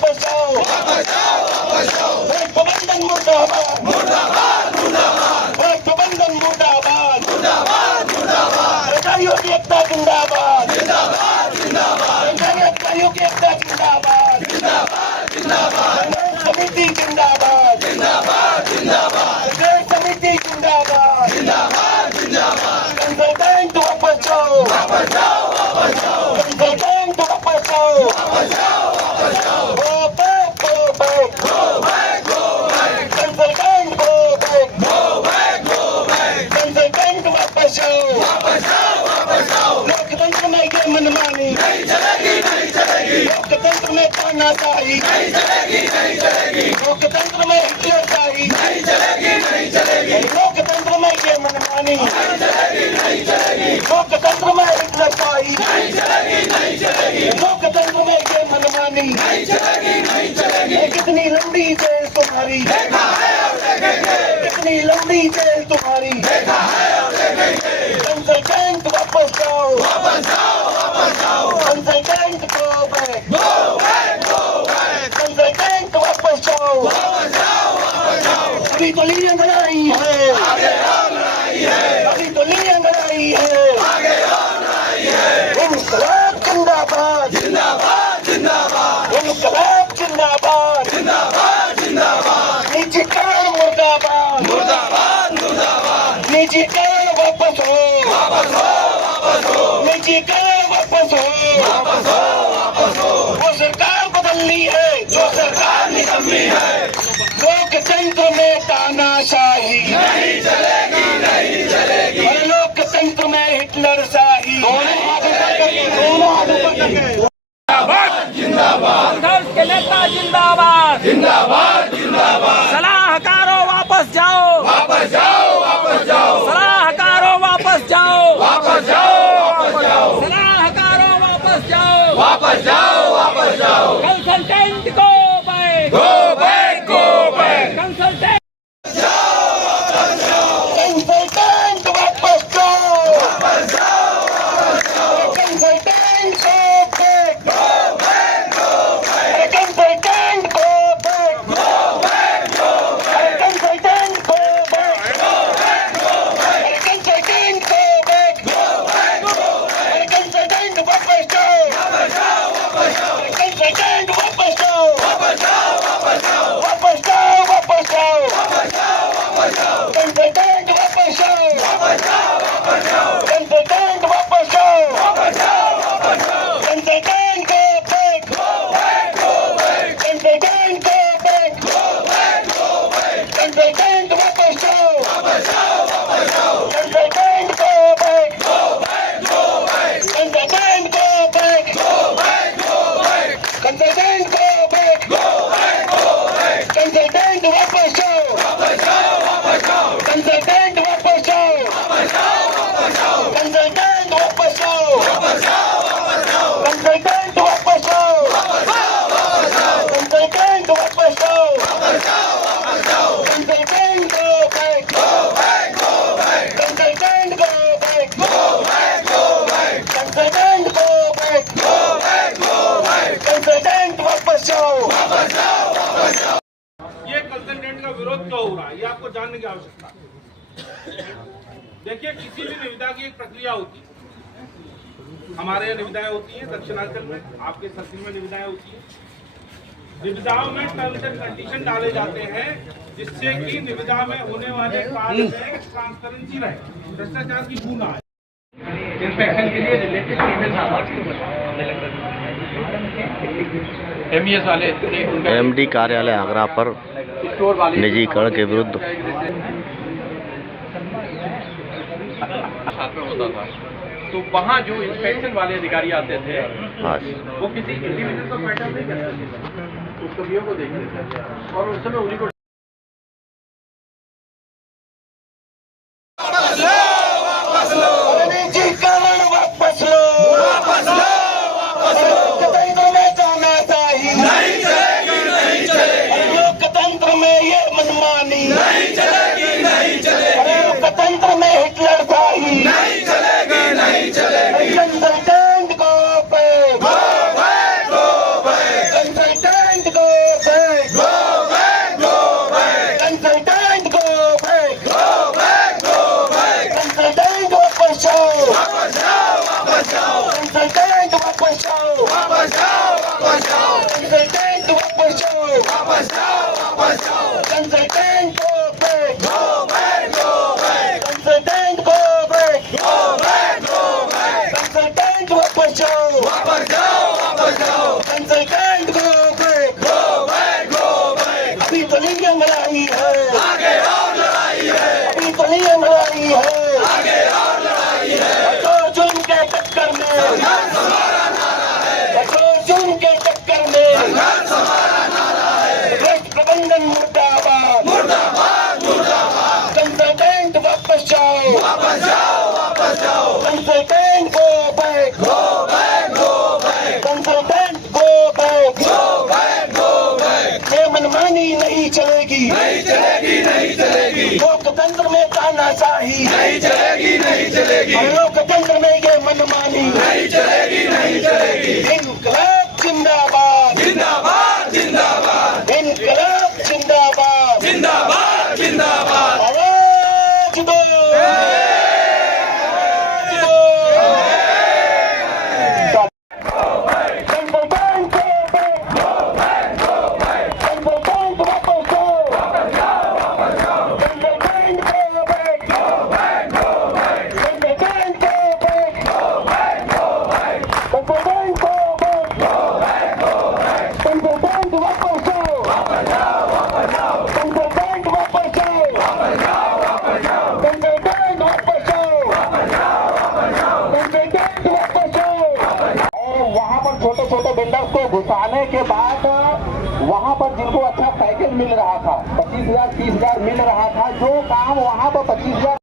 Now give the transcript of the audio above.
वापस आओ, प्रबंधन मुर्दाबाद, प्रबंधन मुर्दाबाद, अधिकारियों की एकता जिंदाबाद, अधिकारियों की एकता जिंदाबाद, समिति जिंदाबाद, समिति जिंदाबाद, कंसल्टेंट वापस आओ, कंसल्टेंट वापस आओ, go back, consultant go back, consultant वापस आओ, लोकतंत्र में ये मनमानी नहीं चलेगी, लोकतंत्र में तानाशाही नहीं चलेगी, लोकतंत्र में हिटलरशाही नहीं चलेगी, लोकतंत्र में ये मनमानी नहीं चलेगी, लोकतंत्र में हिटलरशाही नहीं चलेगी, लोकतंत्र में ये मनमानी नहीं चलेगी। कितनी लंबी जेल तुम्हारी, देखा है और देखेंगे, कितनी लंबी जेल तुम्हारी, देखा है और देखेंगे। कंसल्टेंट वापस आओ, कंसल्टेंट गो बैक, कंसल्टेंट वापस आओ, अभी तो ली अंगड़ाई है, अभी तो ली अंगड़ाई है, इंकलाब जिंदाबाद, इंकलाब जिंदाबाद, निजीकरण मुर्दाबाद, निजीकरण वापस हो, निजीकरण वापस हो, वो सरकार बदलनी है जो सरकार निकम्मी है, लोकतंत्र में तानाशाही नहीं चलेगी, और लोकतंत्र में हिटलरशाही जिंदाबाद, संघर्ष के नेता जिंदाबाद, सलाहकारों वापस जाओ, सलाहकारों वापस जाओ, सलाहकारों वापस जाओ, consultant go back, consultant consultant वापस जाओ, consultant go back, consultant go back, consultant go back, consultant go back, consultant वापस जाओ, कंसल्टेंट वापस जाओ, वापस जाओ, कंसल्टेंट वापस जाओ, कंसल्टेंट वापस जाओ, consultant go back, consultant go back, consultant वापस जाओ, consultant go back, consultant go back, consultant go back, consultant वापस जाओ, कंसल्टेंट वापस जाओ, कंसल्टेंट वापस जाओ, कंसल्टेंट वापस जाओ, कंसल्टेंट वापस जाओ, consultant go back, consultant go back, consultant go back, consultant वापस जाओ। ये कंसल्टेंट का विरोध क्यों हो रहा है, ये आपको जानने की आवश्यकता है। देखिए, किसी भी निविदा की एक प्रक्रिया होती है। हमारे यहाँ निविदाएं होती हैं, दक्षिणांचल में, आपके सर्किल में निविदाएं होती हैं। निविदाओं में टर्म्स एंड कंडीशन डाले जाते हैं जिससे कि निविदा में होने वाले कार्य में ट्रांसपेरेंसी रहे, भ्रष्टाचार की बू ना आए। इंस्पेक्शन के लिए रिलेटेड एमईएस वाले एमडी कार्यालय आगरा पर निजीकरण के विरुद्ध होता था, तो वहाँ जो इंस्पेक्शन वाले अधिकारी आते थे वो किसी इंडिविजुअल को मैटर नहीं करते थे, उस कमियों को देखते थे और उस समय उन्हीं को निजीकरण वापस लो, लोकतंत्र में तानाशाही नहीं चलेगी, लोकतंत्र में ये मनमानी नहीं चलेगी, लोकतंत्र में हिटलरशाही नहीं चलेगी, consultant go back, consultant consultant go back, consultant go back, consultant वापस जाओ, कंसल्टेंट वापस जाओ, कंसल्टेंट वापस जाओ, consultant go back, consultant go back, consultant वापस जाओ, कंसल्टेंट go back, अभी तो नहीं लड़ाई है, अभी तो नहीं लड़ाई है, बचो जुल्म के टक्कर में, बचो जुल्म के टक्कर में, भ्रष्ट प्रबंधन मुर्दाबाद, कंसल्टेंट वापस जाओ, consultant go back, consultant go back, ये मनमानी नहीं चलेगी, लोकतंत्र में तानाशाही नहीं चलेगी, लोकतंत्र में ये मनमानी नहीं चलेगी, इनकलाब जिंदाबाद, इनकलाब जिंदाबाद, आवाज दो, कंसल्टेंट go back, कंसल्टेंट वापस जाओ, consultant go back, consultant go back, consultant go back, consultant वापस जाओ, कंसल्टेंट वापस जाओ, कंसल्टेंट वापस जाओ, कंसल्टेंट वापस जाओ। और वहाँ पर छोटे छोटे बिल्डर्स को घुसाने के बाद वहाँ पर जिनको अच्छा पैकेज मिल रहा था, 25,000 30,000 मिल रहा था, जो काम वहाँ पर 25,000